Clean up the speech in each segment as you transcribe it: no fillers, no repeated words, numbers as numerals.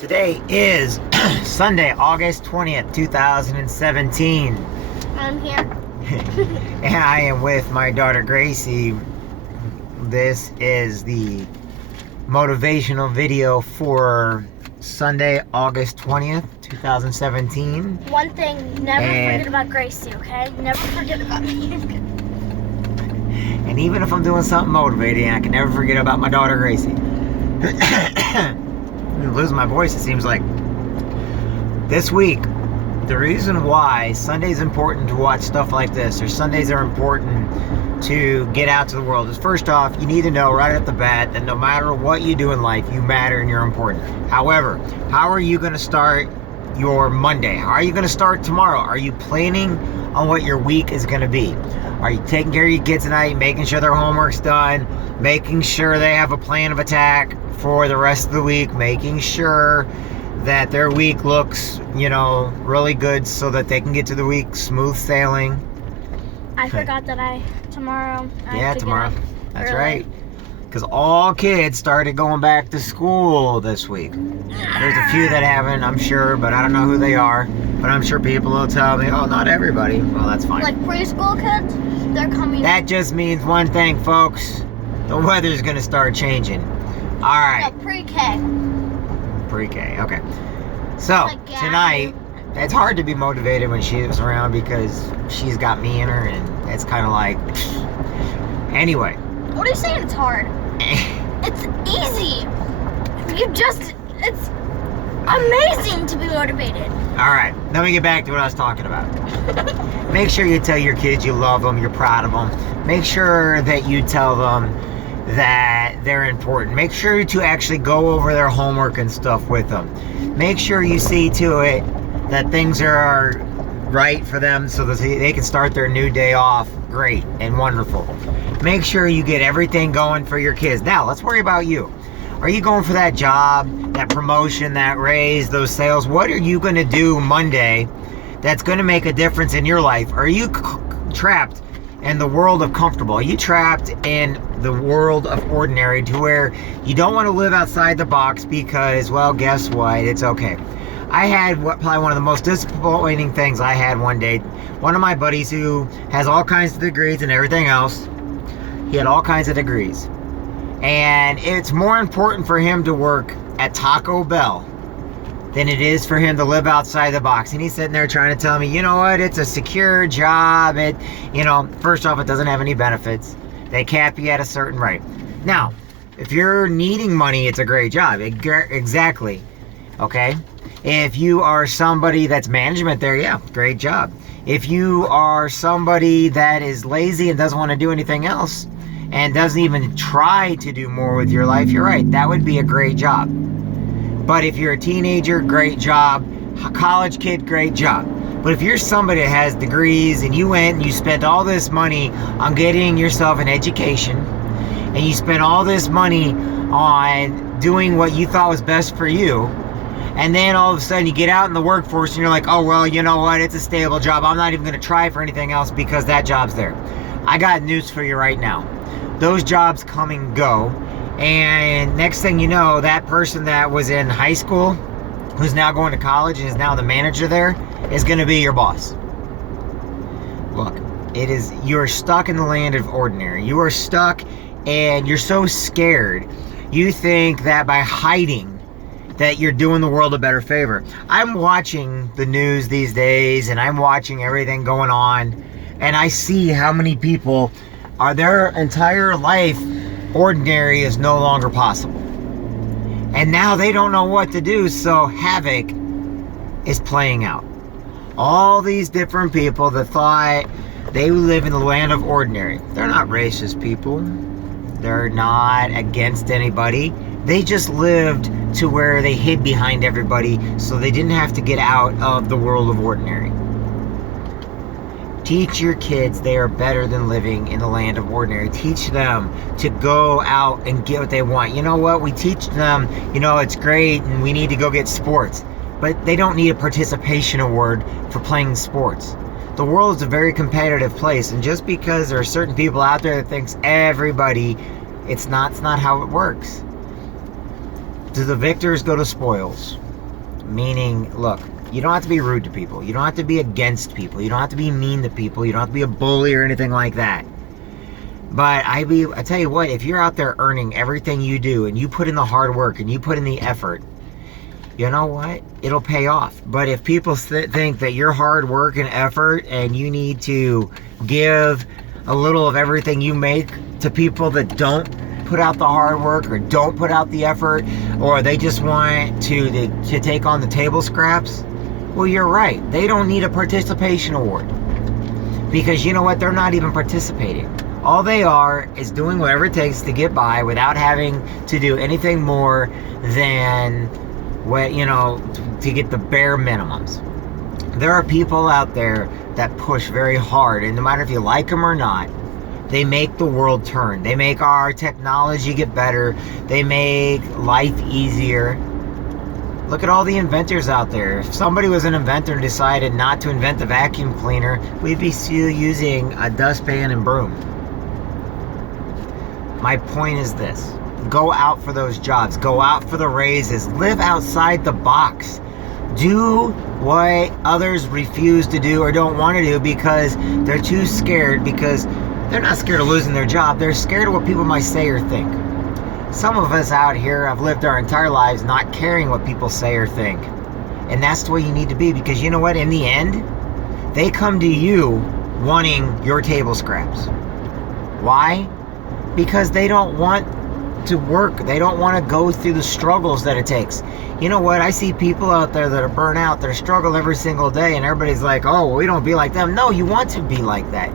Today is Sunday, August 20th, 2017. I'm here. And I am with my daughter Gracie. This is the motivational video for Sunday, August 20th, 2017. One thing, never forget about Gracie, okay? Never forget about me. And even if I'm doing something motivating, I can never forget about my daughter Gracie. I'm losing my voice, it seems like. This week, the reason why Sunday's important to watch stuff like this, or Sundays are important to get out to the world, is first off, you need to know right at the bat that no matter what you do in life, you matter and you're important. However, how are you going to start your Monday? How are you going to start tomorrow? Are you planning on what your week is going to be? Are you taking care of your kids tonight, making sure their homework's done, making sure they have a plan of attack for the rest of the week, making sure that their week looks, really good so that they can get to the week smooth sailing? I forgot that tomorrow. Tomorrow. That's right. Because all kids started going back to school this week. There's a few that haven't, I'm sure, but I don't know who they are. But I'm sure people will tell me, oh, not everybody. Well, that's fine. Like preschool kids, they're coming. That just means one thing, folks. The weather's going to start changing. All right. No, pre-K. Pre-K, okay. So, tonight, it's hard to be motivated when she's around because she's got me in her, and it's kind of like... Anyway. What are you saying it's hard? It's easy. It's amazing to be motivated. All right, let me get back to what I was talking about. Make sure you tell your kids you love them, you're proud of them. Make sure that you tell them that they're important. Make sure to actually go over their homework and stuff with them. Make sure you see to it that things are right for them so that they can start their new day off great and wonderful. Make sure you get everything going for your kids. Now, let's worry about you. Are you going for that job, that promotion, that raise, those sales? What are you going to do Monday that's going to make a difference in your life? Are you trapped in the world of comfortable? Are you trapped in the world of ordinary to where you don't want to live outside the box because, well, guess what? It's okay. I had probably one of the most disappointing things I had one day. One of my buddies who has all kinds of degrees and everything else, he had all kinds of degrees. And it's more important for him to work at Taco Bell than it is for him to live outside the box. And he's sitting there trying to tell me, you know what, it's a secure job. First off, it doesn't have any benefits. They cap you at a certain rate. Now, if you're needing money, it's a great job. Exactly. Okay? If you are somebody that's management there, yeah, great job. If you are somebody that is lazy and doesn't want to do anything else and doesn't even try to do more with your life, you're right, that would be a great job. But if you're a teenager, great job. A college kid, great job. But if you're somebody that has degrees and you went and you spent all this money on getting yourself an education and you spent all this money on doing what you thought was best for you, and then all of a sudden you get out in the workforce and you're like, oh, well, you know what? It's a stable job. I'm not even going to try for anything else because that job's there. I got news for you right now. Those jobs come and go. And next thing you know, that person that was in high school, who's now going to college and is now the manager there, is going to be your boss. Look, you're stuck in the land of ordinary. You are stuck and you're so scared. You think that by hiding that you're doing the world a better favor. I'm watching the news these days and I'm watching everything going on, and I see how many people are their entire life ordinary is no longer possible. And now they don't know what to do, so havoc is playing out. All these different people that thought they live in the land of ordinary. They're not racist people. They're not against anybody. They just lived to where they hid behind everybody so they didn't have to get out of the world of ordinary. Teach your kids they are better than living in the land of ordinary. Teach them to go out and get what they want. You know what? We teach them, it's great and we need to go get sports. But they don't need a participation award for playing sports. The world is a very competitive place, and just because there are certain people out there that thinks everybody, it's not how it works. Do the victors go to spoils? Meaning, look, you don't have to be rude to people. You don't have to be against people. You don't have to be mean to people. You don't have to be a bully or anything like that. But I tell you what, if you're out there earning everything you do and you put in the hard work and you put in the effort, you know what? It'll pay off. But if people think that your hard work and effort and you need to give a little of everything you make to people that don't put out the hard work or don't put out the effort, or they just want to take on the table scraps, well, you're right. They don't need a participation award. Because you know what? They're not even participating. All they are is doing whatever it takes to get by without having to do anything more than what, to get the bare minimums. There are people out there that push very hard, and no matter if you like them or not, they make the world turn. They make our technology get better. They make life easier. Look at all the inventors out there. If somebody was an inventor and decided not to invent the vacuum cleaner, we'd be still using a dustpan and broom. My point is this. Go out for those jobs. Go out for the raises. Live outside the box. Do what others refuse to do or don't want to do because they're too scared, because they're not scared of losing their job. They're scared of what people might say or think. Some of us out here have lived our entire lives not caring what people say or think. And that's the way you need to be, because you know what? In the end, they come to you wanting your table scraps. Why? Because they don't want to work. They don't want to go through the struggles that it takes. You know what? I see people out there that are burnt out. They're struggling every single day, and everybody's like, oh, well, we don't be like them. No, you want to be like that.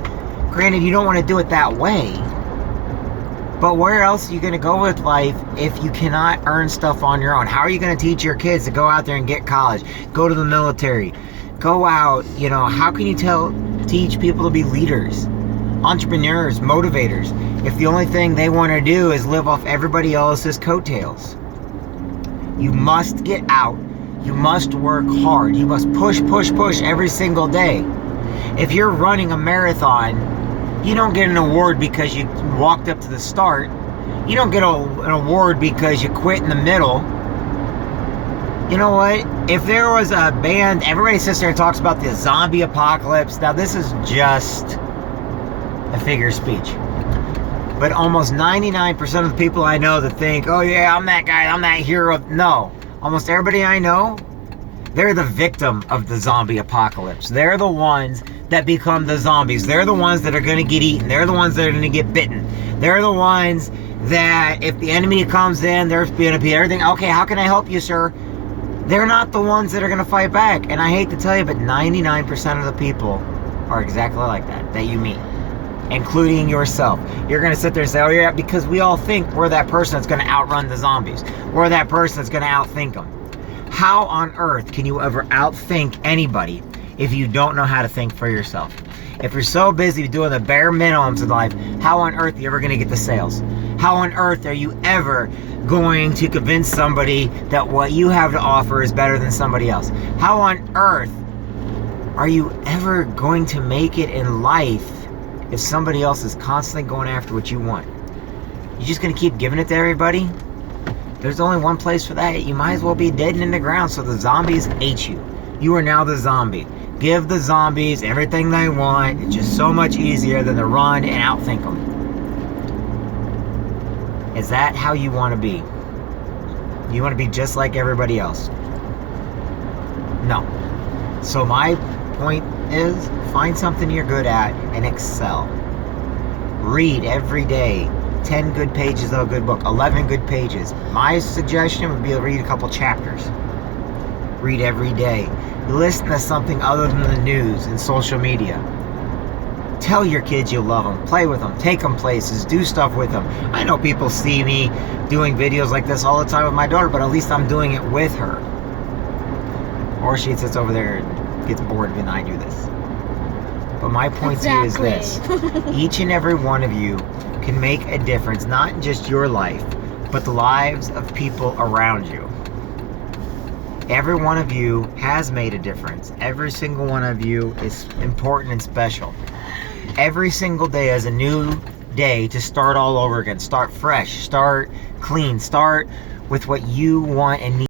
Granted, you don't want to do it that way. But where else are you going to go with life if you cannot earn stuff on your own? How are you going to teach your kids to go out there and get college, go to the military, go out, how can you teach people to be leaders, entrepreneurs, motivators, if the only thing they want to do is live off everybody else's coattails? You must get out. You must work hard. You must push every single day. If you're running a marathon, you don't get an award because you walked up to the start. You don't get an award because you quit in the middle. You know what? If there was a band, everybody sits there and talks about the zombie apocalypse. Now, this is just a figure of speech. But almost 99% of the people I know that think, oh yeah, I'm that guy, I'm that hero. No. Almost everybody I know, they're the victim of the zombie apocalypse. They're the ones that become the zombies. They're the ones that are going to get eaten. They're the ones that are going to get bitten. They're the ones that if the enemy comes in, there's going to be everything. Okay, how can I help you, sir? They're not the ones that are going to fight back. And I hate to tell you, but 99% of the people are exactly like that you meet, including yourself. You're going to sit there and say, oh yeah, because we all think we're that person that's going to outrun the zombies. We're that person that's going to outthink them. How on earth can you ever outthink anybody if you don't know how to think for yourself? If you're so busy doing the bare minimums in life, how on earth are you ever going to get the sales? How on earth are you ever going to convince somebody that what you have to offer is better than somebody else? How on earth are you ever going to make it in life if somebody else is constantly going after what you want? You're just going to keep giving it to everybody? There's only one place for that. You might as well be dead and in the ground so the zombies ate you. You are now the zombie. Give the zombies everything they want. It's just so much easier than to run and outthink them. Is that how you want to be? You want to be just like everybody else? No. So my point is, find something you're good at and excel. Read every day. 10 good pages of a good book. 11 good pages. My suggestion would be to read a couple chapters. Read every day. Listen to something other than the news and social media. Tell your kids you love them. Play with them. Take them places. Do stuff with them. I know people see me doing videos like this all the time with my daughter, but at least I'm doing it with her. Or she sits over there and gets bored when I do this. But my point to you is this. Each and every one of you can make a difference, not in just your life, but the lives of people around you. Every one of you has made a difference. Every single one of you is important and special. Every single day is a new day to start all over again. Start fresh. Start clean. Start with what you want and need.